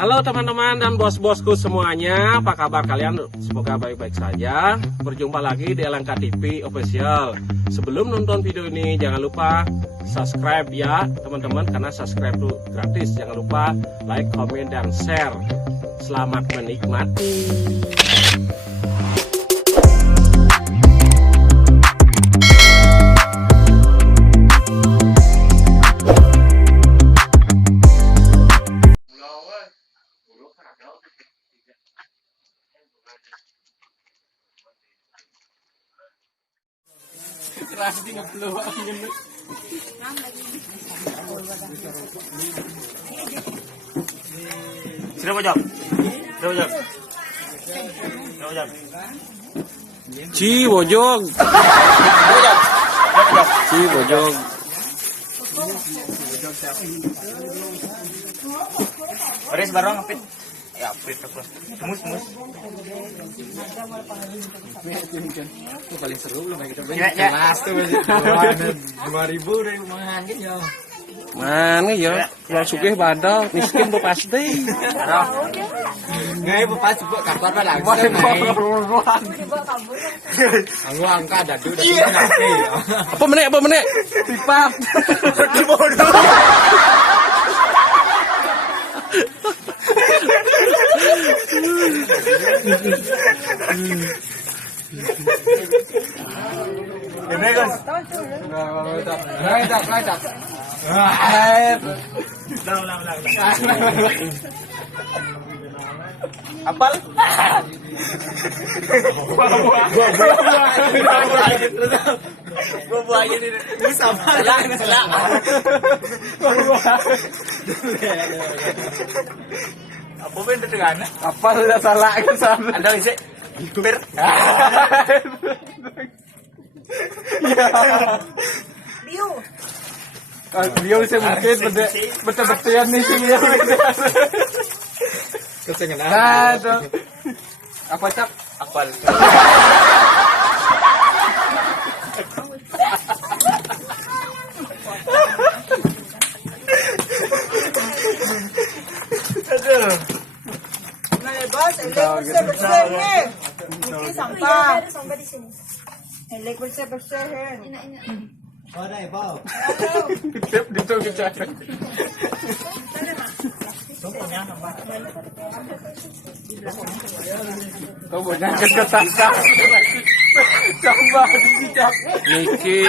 Halo teman-teman dan bos-bosku semuanya, apa kabar kalian? Semoga baik-baik saja. Berjumpa lagi di LNK TV Official. Sebelum nonton video ini jangan lupa subscribe ya teman-teman, karena subscribe itu gratis. Jangan lupa like, komen, dan share. Selamat menikmati. Pasti ngeblok angin. Sudah pojok. Cibojong. Cibojong. Oris barang ngepit. Ya, pit terus. Mus. Itu paling seru loh kita kelas tuh. 2000 dari rumahan gitu ya. Mana ya? Kalau sugih badal, miskin tuh pasti. Nggak pasti buat kabar pada langsung. Aku angka ada dulu. Apa menit? Pipat. Bodoh. Apal? Buah ini sama salah. Apa benda dengan? Apa sudah salah ke sana? Ada isi bir. Biu. Biu saya mungkin betul-betulan nih sih biu. Kesengan. Nah, itu. Apa cap? Apal. Nah, bos, bersih-bersih nih. Ini sampah. Sampah di sini. Elek bersih-bersih. Oh, đây bao. Tiếp đi tôi cái trái. Kau punya kesetakan. Coba dicap. Niki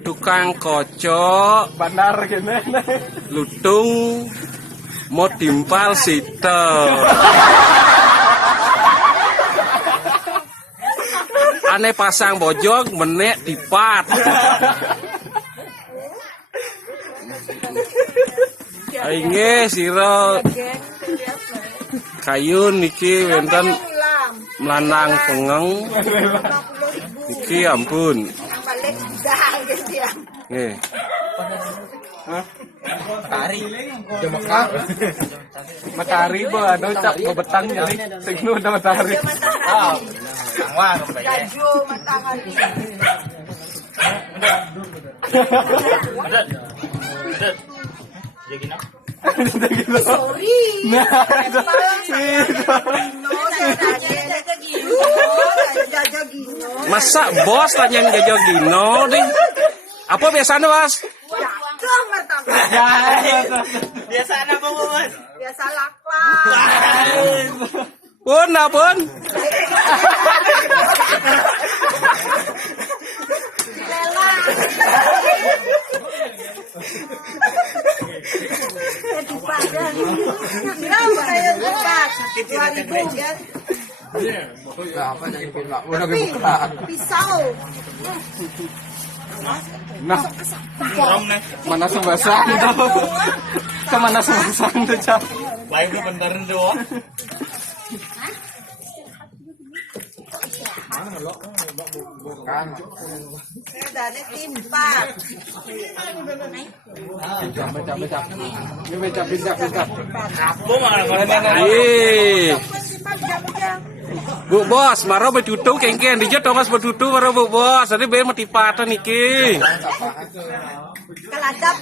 tukang kocok bandar gini. Lutung mau timpal sita. Aneh pasang bojong menek tipat. Ainge siro kayun niki wenten melanang pengeng niki ampun. Nggih. Matahari. Matahari ba ano cak bebetang jadi sing nu da matahari. Ah. Wah, Gaju matahari. Sorry. Masa bos tanyain Jajo Gino nih? Apa biasanya bos? Biasa apa bos? Biasa lakwan. Pun, pun. Pisau. Nah, mana sebasan tuh? Kemana sebasan tuh cap? Baik lu bentarin tuh. Dari timpa. Becap. Aku malah Ih, Bu bos, maro betutu kengken dijat tongas betutu maro bu bos. Tadi ben mati patah niki. Keladap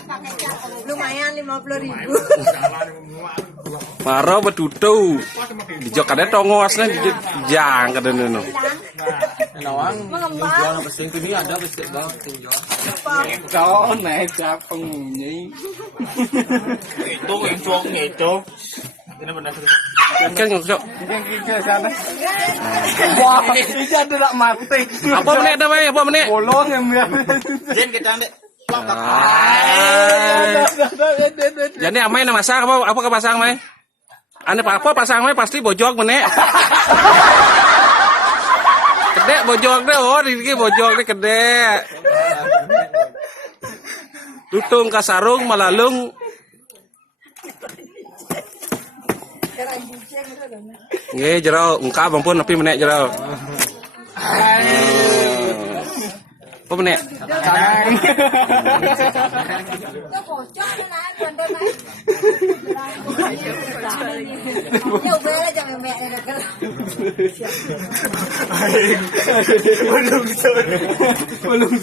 lumayan 50.000. Maro betutu. Dijok kada tongosnya dijat jang kada nono. Mengembang. Pesing ini ada pesing bang, tinggal. Kau naik pengunyi. Itu yang cowoknya itu. Ini benar. Kan ngocok. Wah, ini tidak mati. Apa menit dah mai? Apa menit? Bolong yang Jen kita ndek. Jadi amai na masak apa ke pasang mai? Ane apa pasang mai pasti bojok menit. Kedek bojok deh, oh ini bojok deh kedek. Tutung kasarung malalung. Nggih jero ungkap ampun tapi menek jero. Apa menek? Belum